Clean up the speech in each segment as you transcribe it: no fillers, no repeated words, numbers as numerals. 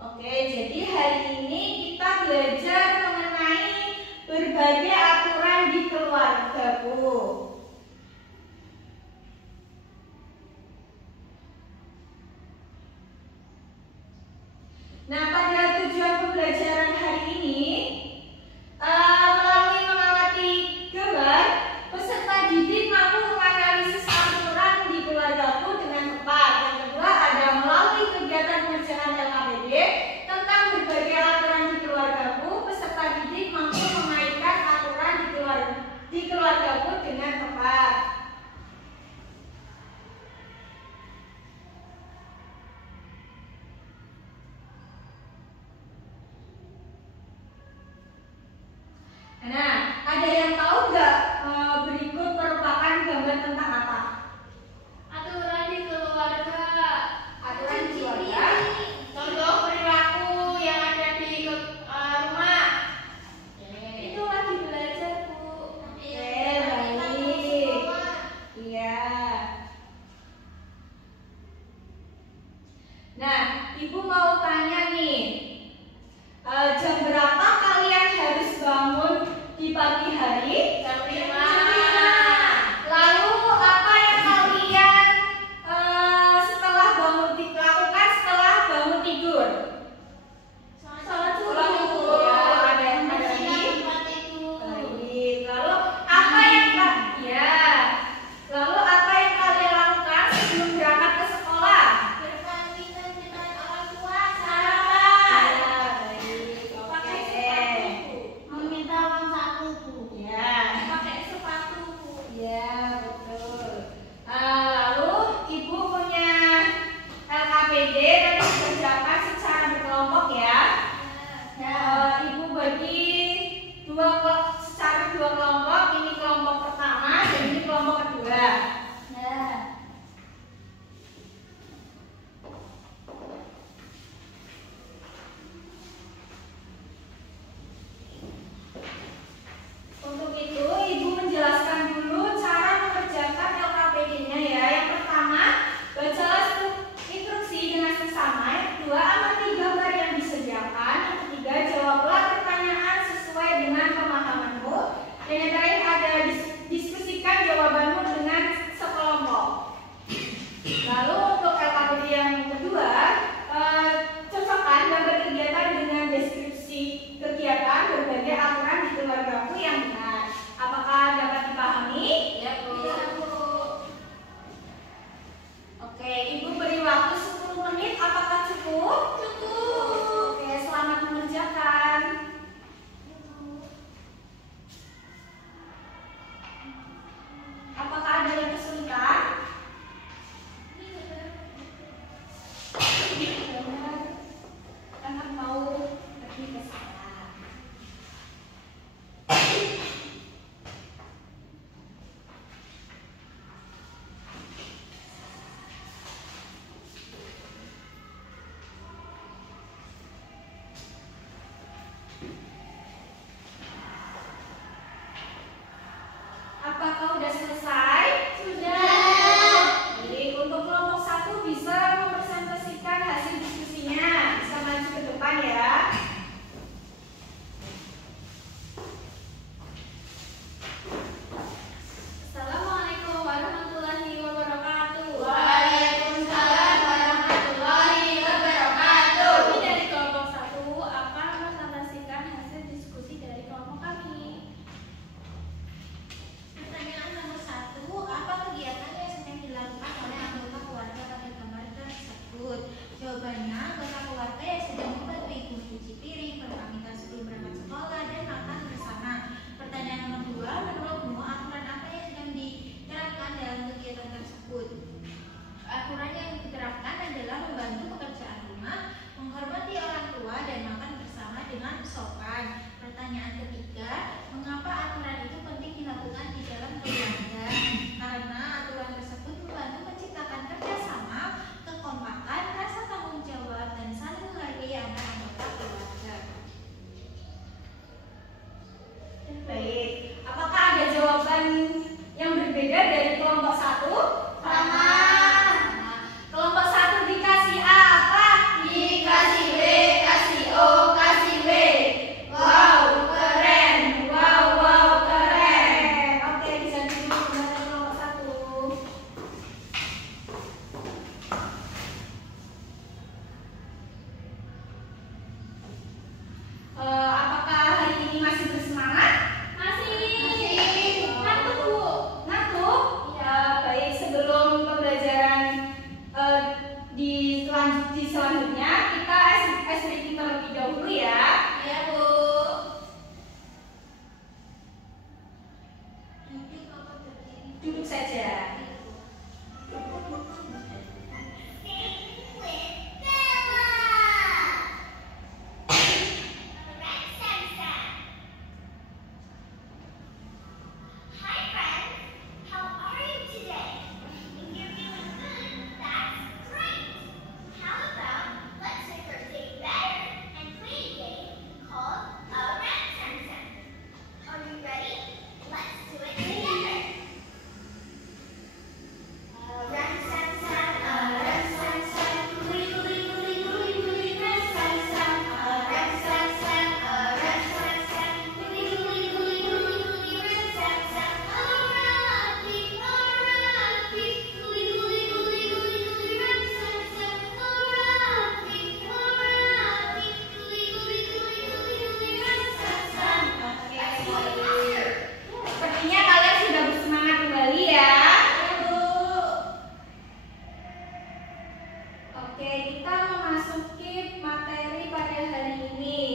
Oke, jadi hari ini kita belajar mengenai berbagai aturan di keluargaku. Nah, pada tujuan pembelajaran hari ini, melalui mengamati gambar, peserta didik mampu menganalisis aturan di keluargaku dengan tepat. Yang kedua, ada melalui kegiatan pengerjaan LKPD tentang berbagai aturan di keluargaku, peserta didik mampu mengaitkan aturan di keluargaku dengan tepat. Nah, ada yang tahu nggak berikut merupakan gambar tentang apa? Aturan di keluarga. Aturan di keluarga. Contoh perilaku yang ada di rumah. Itu lagi belajar, Bu. Oke, baik. Iya. Nah, Ibu mau tanya nih, jam berapa kalian harus bangun di pagi hari? Jam 5. Lalu apa yang kalian setelah bangun lakukan setelah bangun tidur? Salat Sholat subuh. Ya, ada yang ada lagi? tempat tidur. Baik. Lalu apa yang Lalu apa yang kalian lakukan sebelum berangkat ke sekolah? Berpamitan dengan orang tua. Sarapan. Ya, baik. Pakai Oke. sepatu, Bu. Meminta uang saku, Bu. Ya. Pakai sepatu, Bu. Ya, betul. Lalu Ibu punya LKPD dan dikerjakan secara berkelompok ya. Ibu bagi secara dua kelompok. Ini kelompok pertama dan ini kelompok kedua. Untuk itu, Ibu menjelaskan dulu cara mengerjakan LKPD-nya ya. Yang pertama, bacalah instruksi dengan seksama. Yang kedua, amati gambar yang disediakan. Yang ketiga, jawablah pertanyaan sesuai dengan pemahamanmu. Dan yang terakhir ada diskusikan jawabanmu dengan sekelompok. Lalu untuk LKPD yang kedua, cocokkan gambar kegiatan dengan deskripsi kegiatan berbagai aturan di keluargaku yang benar. Apakah dapat dipahami? Ya, Bu. Iya, Bu. Oke, Ibu beri waktu 10 menit. Apakah cukup? Cukup. Oke, selamat mengerjakan. Apakah ada yang kesulitan? Karena mau pergi ke sana. selanjutnya kita ice breaking terlebih dahulu ya. Iya, Bu. Duduk saja. Sepertinya kalian sudah bersemangat kembali ya. Oke, kita memasuki materi pada hari ini.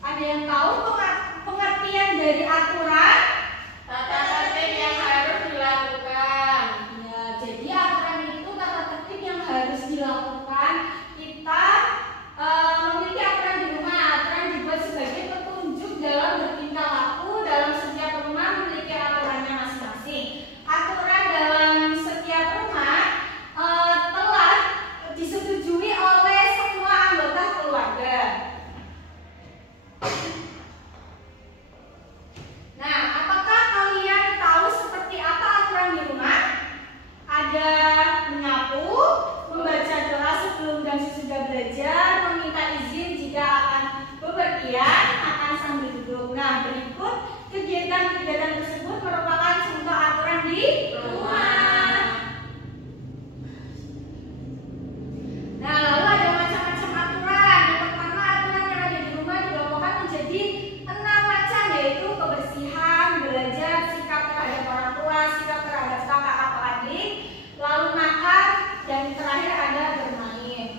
Ada yang tahu pengertian dari aturan? Tata tertib yang harus dilakukan. Ya, jadi aturan itu tata tertib yang harus dilakukan. Kita memiliki aturan di rumah. Aturan dibuat sebagai petunjuk dalam bertingkah laku. Dalam setiap rumah memiliki aturannya masing-masing. Aturan dalam setiap rumah telah disetujui oleh semua anggota keluarga. Nah, apakah kalian tahu seperti apa aturan di rumah? Ada menyapu, membaca doa sebelum dan sesudah belajar, meminta izin jika akan bepergian, makan sambil duduk. Nah, berikut kegiatan-kegiatan tersebut merupakan contoh aturan di rumah. Nah, lalu ada macam-macam aturan. Yang pertama, aturan yang ada di rumah dikelompokkan menjadi 6 macam, yaitu kebersihan, belajar, sikap terhadap orang tua, sikap terhadap kakak atau adik, lalu makan, dan terakhir ada bermain.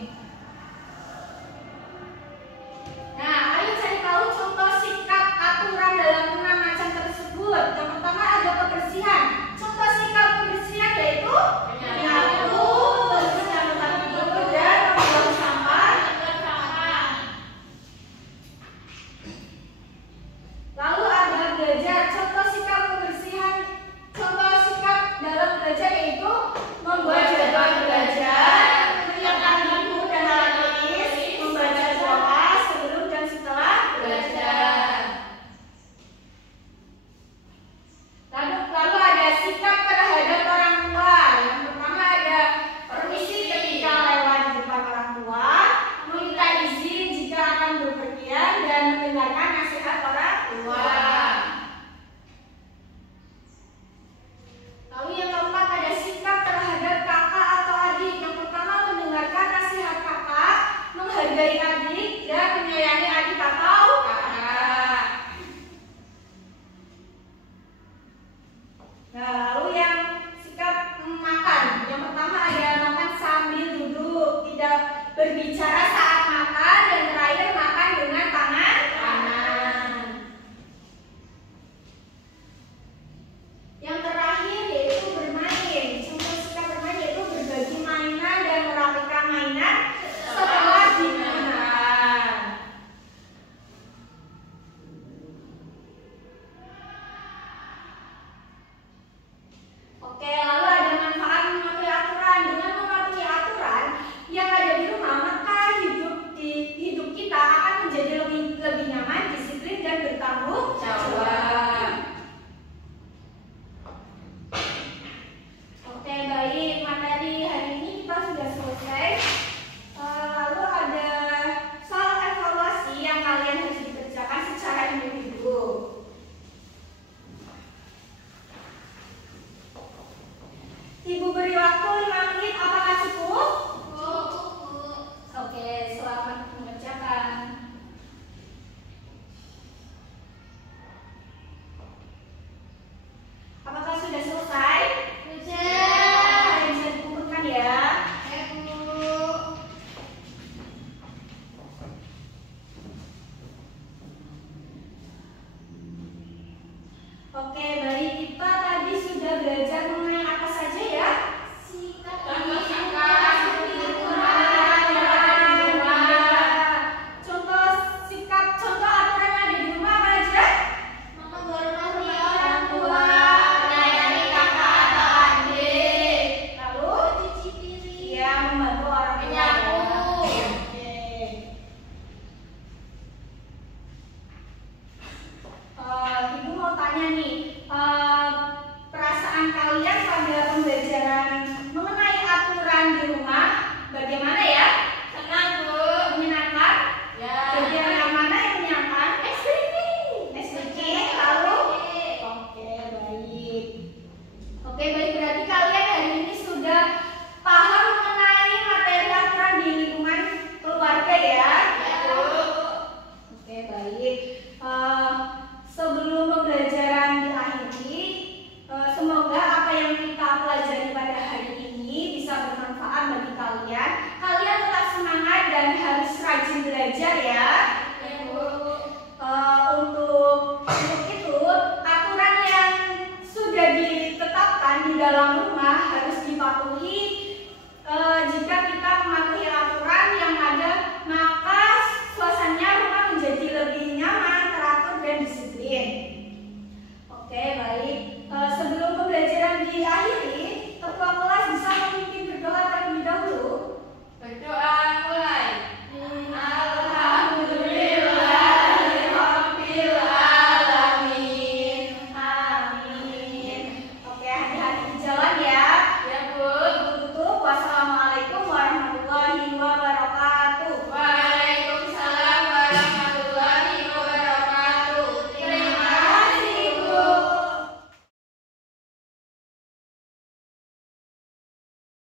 Nah, ayo cari tahu contoh sikap aturan dalam 6 macam tersebut. Yang pertama ada kebersihan. Contoh sikap kebersihan yaitu menyapu, membersihkan tempat tidur, dan membuang sampah. Lalu ada belajar. Contoh sikap kebersihan, contoh sikap dalam belajar yaitu membuat jadwal belajar, menyiapkan buku dan alat tulis, membaca doa sebelum dan setelah belajar. Lalu ada sikap terhadap orang tua. Yang pertama ada permisi ketika lewat di depan orang tua, meminta izin jika akan bepergian, dan mendengarkan nasihat orang tua. Lalu yang keempat ada sikap terhadap kakak atau adik. Yang pertama mendengarkan nasihat kakak, menghargai adik, dan menyayangi adik atau kakak. Nah, lalu yang sikap makan. Yang pertama ada makan sambil duduk, tidak berbicara